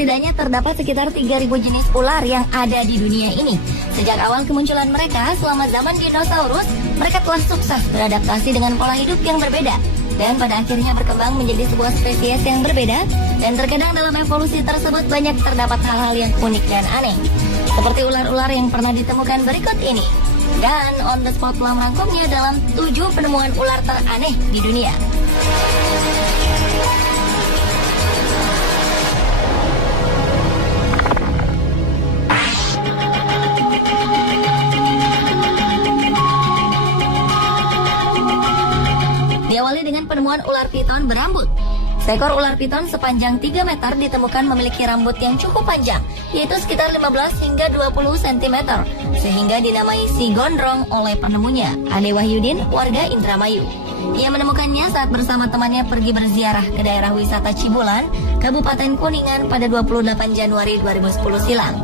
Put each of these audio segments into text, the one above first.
Setidaknya terdapat sekitar 3.000 jenis ular yang ada di dunia ini. Sejak awal kemunculan mereka, selama zaman dinosaurus, mereka telah sukses beradaptasi dengan pola hidup yang berbeda. Dan pada akhirnya berkembang menjadi sebuah spesies yang berbeda. Dan terkadang dalam evolusi tersebut banyak terdapat hal-hal yang unik dan aneh. Seperti ular-ular yang pernah ditemukan berikut ini. Dan On The Spot telah merangkumnya dalam 7 penemuan ular teraneh di dunia. Diawali dengan penemuan ular piton berambut. Seekor ular piton sepanjang 3 meter ditemukan memiliki rambut yang cukup panjang, yaitu sekitar 15 hingga 20 cm, sehingga dinamai si gondrong oleh penemunya, Ade Wahyudin, warga Indramayu. Ia menemukannya saat bersama temannya pergi berziarah ke daerah wisata Cibulan, Kabupaten Kuningan pada 28 Januari 2010 silam.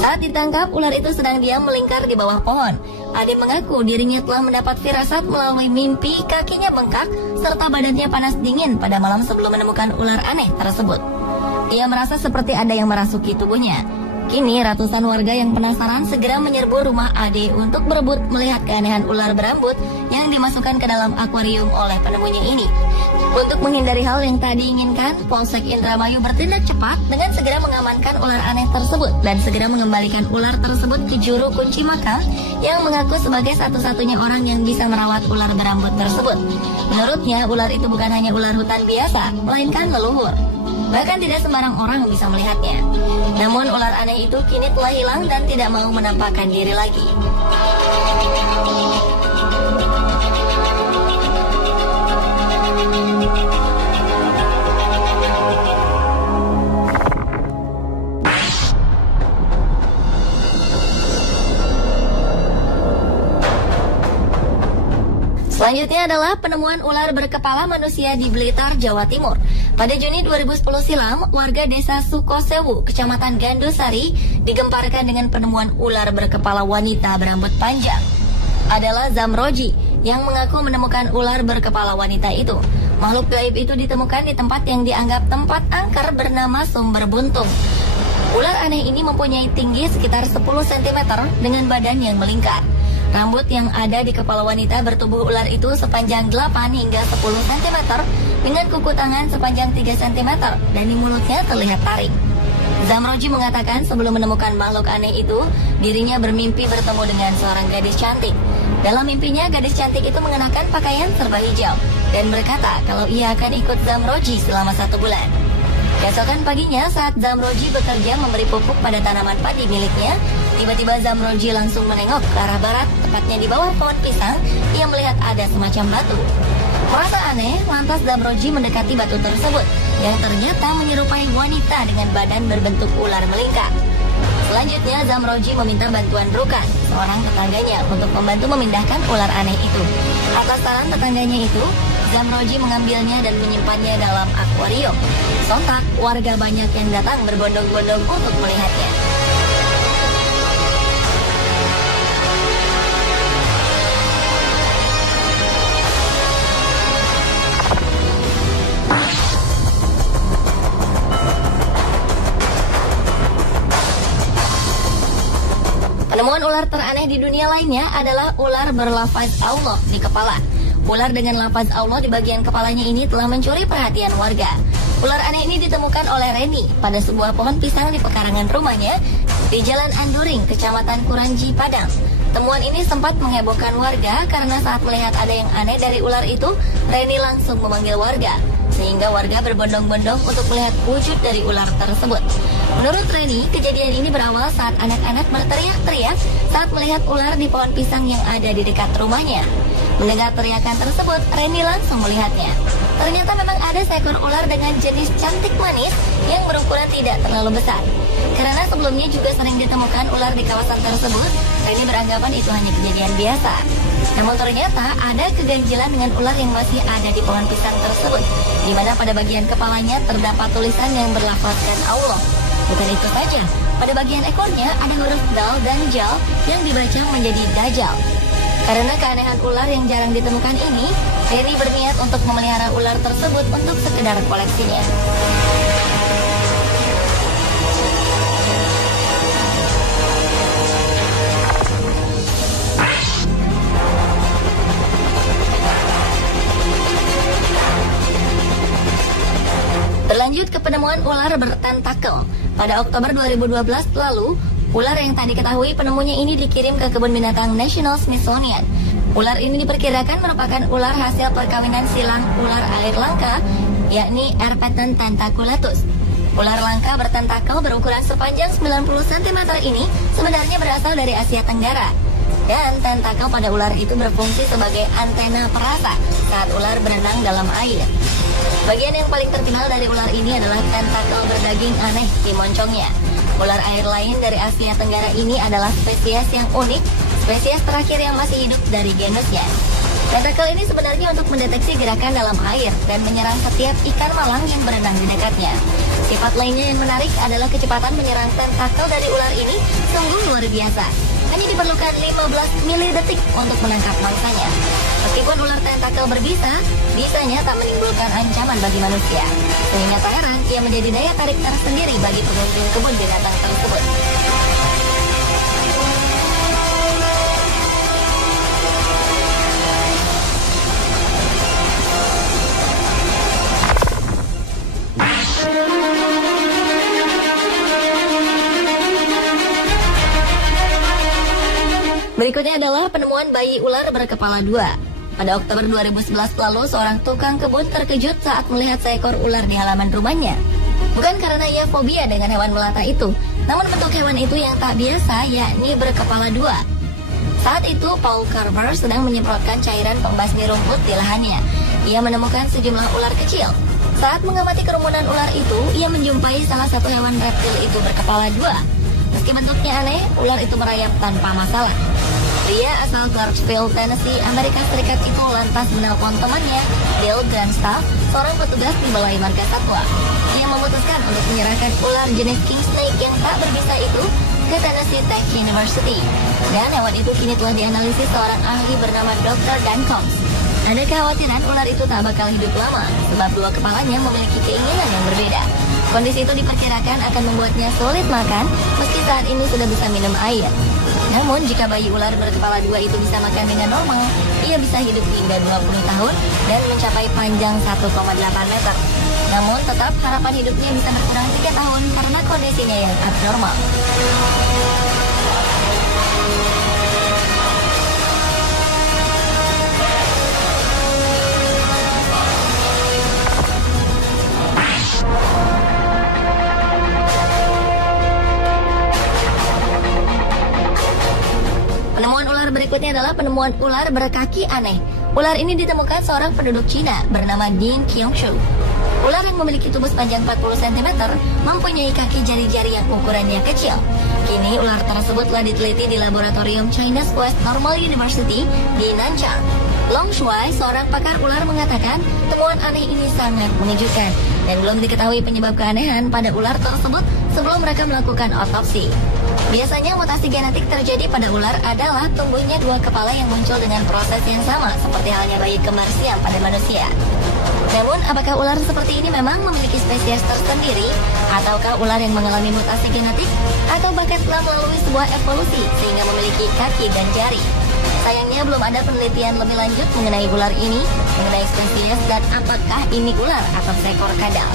Saat ditangkap, ular itu sedang diam melingkar di bawah pohon. Ade mengaku dirinya telah mendapat firasat melalui mimpi kakinya bengkak serta badannya panas dingin pada malam sebelum menemukan ular aneh tersebut. Ia merasa seperti ada yang merasuki tubuhnya. Kini ratusan warga yang penasaran segera menyerbu rumah Ade untuk berebut melihat keanehan ular berambut yang dimasukkan ke dalam akuarium oleh penemunya ini. Untuk menghindari hal yang tak diinginkan, Polsek Indramayu bertindak cepat dengan segera mengamankan ular aneh tersebut dan segera mengembalikan ular tersebut ke juru kunci makam yang mengaku sebagai satu-satunya orang yang bisa merawat ular berambut tersebut. Menurutnya, ular itu bukan hanya ular hutan biasa, melainkan leluhur. Bahkan tidak sembarang orang bisa melihatnya. Namun ular aneh itu kini telah hilang dan tidak mau menampakkan diri lagi. Selanjutnya adalah penemuan ular berkepala manusia di Blitar, Jawa Timur. Pada Juni 2010 silam, warga desa Sukosewu, Kecamatan Gandusari, digemparkan dengan penemuan ular berkepala wanita berambut panjang. Adalah Zamroji yang mengaku menemukan ular berkepala wanita itu. Makhluk gaib itu ditemukan di tempat yang dianggap tempat angker bernama Sumber Buntung. Ular aneh ini mempunyai tinggi sekitar 10 cm dengan badan yang melingkar. Rambut yang ada di kepala wanita bertubuh ular itu sepanjang 8 hingga 10 cm dengan kuku tangan sepanjang 3 cm dan di mulutnya terlihat taring. Zamroji mengatakan sebelum menemukan makhluk aneh itu, dirinya bermimpi bertemu dengan seorang gadis cantik. Dalam mimpinya, gadis cantik itu mengenakan pakaian serba hijau dan berkata kalau ia akan ikut Zamroji selama 1 bulan. Keesokan paginya saat Zamroji bekerja memberi pupuk pada tanaman padi miliknya, tiba-tiba Zamroji langsung menengok ke arah barat, tepatnya di bawah pohon pisang. Ia melihat ada semacam batu. Merasa aneh, lantas Zamroji mendekati batu tersebut, yang ternyata menyerupai wanita dengan badan berbentuk ular melingkar. Selanjutnya, Zamroji meminta bantuan Rukan, seorang tetangganya, untuk membantu memindahkan ular aneh itu. Atas saran tetangganya itu, Zamroji mengambilnya dan menyimpannya dalam akuarium. Sontak, warga banyak yang datang berbondong-bondong untuk melihatnya. Penemuan ular teraneh di dunia lainnya adalah ular berlafaz Allah di kepala. Ular dengan lafaz Allah di bagian kepalanya ini telah mencuri perhatian warga. Ular aneh ini ditemukan oleh Reni pada sebuah pohon pisang di pekarangan rumahnya di Jalan Anduring, Kecamatan Kuranji, Padang. Temuan ini sempat menghebohkan warga karena saat melihat ada yang aneh dari ular itu, Reni langsung memanggil warga, sehingga warga berbondong-bondong untuk melihat wujud dari ular tersebut. Menurut Reni, kejadian ini berawal saat anak-anak berteriak-teriak saat melihat ular di pohon pisang yang ada di dekat rumahnya. Mendengar teriakan tersebut, Reni langsung melihatnya. Ternyata memang ada seekor ular dengan jenis cantik manis yang berukuran tidak terlalu besar. Karena sebelumnya juga sering ditemukan ular di kawasan tersebut, Reni beranggapan itu hanya kejadian biasa. Namun ternyata ada keganjilan dengan ular yang masih ada di pohon pisang tersebut, di mana pada bagian kepalanya terdapat tulisan yang berlafazkan Allah. Bukan itu saja, pada bagian ekornya ada huruf dal dan jal yang dibaca menjadi Dajjal. Karena keanehan ular yang jarang ditemukan ini, Reni berniat untuk memelihara ular tersebut untuk sekedar koleksinya. Penemuan ular bertentakel. Pada Oktober 2012 lalu, ular yang tak diketahui penemunya ini dikirim ke kebun binatang National Smithsonian. Ular ini diperkirakan merupakan ular hasil perkawinan silang ular air langka, yakni Erpeton tentaculatus. Ular langka bertentakel berukuran sepanjang 90 cm ini sebenarnya berasal dari Asia Tenggara. Dan tentakel pada ular itu berfungsi sebagai antena perasa saat ular berenang dalam air. Bagian yang paling terkenal dari ular ini adalah tentakel berdaging aneh di moncongnya. Ular air lain dari Asia Tenggara ini adalah spesies yang unik, spesies terakhir yang masih hidup dari genusnya. Tentakel ini sebenarnya untuk mendeteksi gerakan dalam air dan menyerang setiap ikan malang yang berenang di dekatnya. Sifat lainnya yang menarik adalah kecepatan menyerang tentakel dari ular ini sungguh luar biasa. Hanya diperlukan 15 milidetik untuk menangkap mangsanya. Meskipun ular tentakel berbisa, bisanya tak menimbulkan ancaman bagi manusia. Sehingga tak heran ia menjadi daya tarik tersendiri bagi pengunjung kebun binatang tersebut. Berikutnya adalah penemuan bayi ular berkepala dua. Pada Oktober 2011 lalu, seorang tukang kebun terkejut saat melihat seekor ular di halaman rumahnya. Bukan karena ia fobia dengan hewan melata itu, namun bentuk hewan itu yang tak biasa, yakni berkepala dua. Saat itu, Paul Carver sedang menyemprotkan cairan pembasmi rumput di lahannya. Ia menemukan sejumlah ular kecil. Saat mengamati kerumunan ular itu, ia menjumpai salah satu hewan reptil itu berkepala dua. Meski bentuknya aneh, ular itu merayap tanpa masalah. Pria asal Clarksville, Tennessee, Amerika Serikat itu lantas menelpon temannya, Bill Grandstaff, seorang petugas di Balai Marga Satwa. Ia memutuskan untuk menyerahkan ular jenis king snake yang tak berbisa itu ke Tennessee Tech University. Dan hewan itu kini telah dianalisis seorang ahli bernama Dr. Dan Combs. Ada kekhawatiran ular itu tak bakal hidup lama, sebab dua kepalanya memiliki keinginan yang berbeda. Kondisi itu diperkirakan akan membuatnya sulit makan, meski saat ini sudah bisa minum air. Namun, jika bayi ular berkepala dua itu bisa makan dengan normal, ia bisa hidup hingga 20 tahun dan mencapai panjang 1,8 meter. Namun, tetap harapan hidupnya bisa berkurang 3 tahun karena kondisinya yang abnormal. Penemuan ular berikutnya adalah penemuan ular berkaki aneh. Ular ini ditemukan seorang penduduk Cina bernama Ding Qingshu. Ular yang memiliki tubuh sepanjang 40 cm mempunyai kaki jari-jari yang ukurannya kecil. Kini ular tersebut telah diteliti di laboratorium China's West Normal University di Nanchang. Long Shuai, seorang pakar ular, mengatakan temuan aneh ini sangat mengejutkan dan belum diketahui penyebab keanehan pada ular tersebut sebelum mereka melakukan otopsi. Biasanya mutasi genetik terjadi pada ular adalah tumbuhnya dua kepala yang muncul dengan proses yang sama seperti halnya bayi kembar siam pada manusia. Namun, apakah ular seperti ini memang memiliki spesies tersendiri? Ataukah ular yang mengalami mutasi genetik? Atau bahkan telah melalui sebuah evolusi sehingga memiliki kaki dan jari? Sayangnya belum ada penelitian lebih lanjut mengenai ular ini, mengenai spesies dan apakah ini ular atau seekor kadal.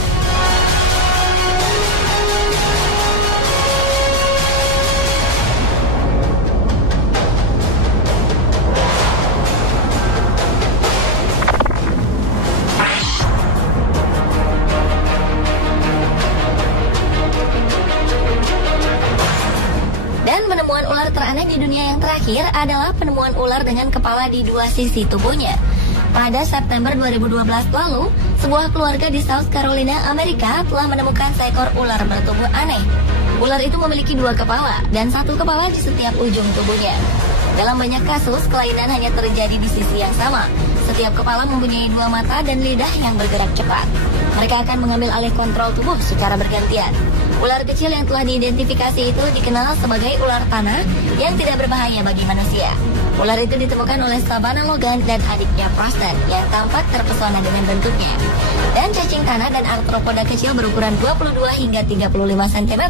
Penemuan ular teraneh di dunia yang terakhir adalah penemuan ular dengan kepala di dua sisi tubuhnya. Pada September 2012 lalu, sebuah keluarga di South Carolina, Amerika telah menemukan seekor ular bertubuh aneh. Ular itu memiliki dua kepala dan satu kepala di setiap ujung tubuhnya. Dalam banyak kasus, kelainan hanya terjadi di sisi yang sama. Setiap kepala mempunyai dua mata dan lidah yang bergerak cepat. Mereka akan mengambil alih kontrol tubuh secara bergantian. Ular kecil yang telah diidentifikasi itu dikenal sebagai ular tanah yang tidak berbahaya bagi manusia. Ular itu ditemukan oleh Savannah Logan dan adiknya Preston yang tampak terpesona dengan bentuknya. Dan cacing tanah dan arthropoda kecil berukuran 22 hingga 35 cm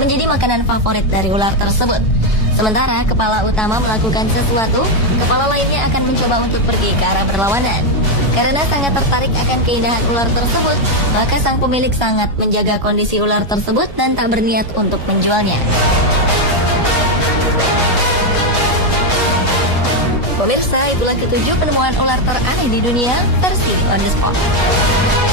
menjadi makanan favorit dari ular tersebut. Sementara kepala utama melakukan sesuatu, kepala lainnya akan mencoba untuk pergi ke arah berlawanan. Karena sangat tertarik akan keindahan ular tersebut, maka sang pemilik sangat menjaga kondisi ular tersebut dan tak berniat untuk menjualnya. Pemirsa, itulah ketujuh penemuan ular teraneh di dunia versi On The Spot.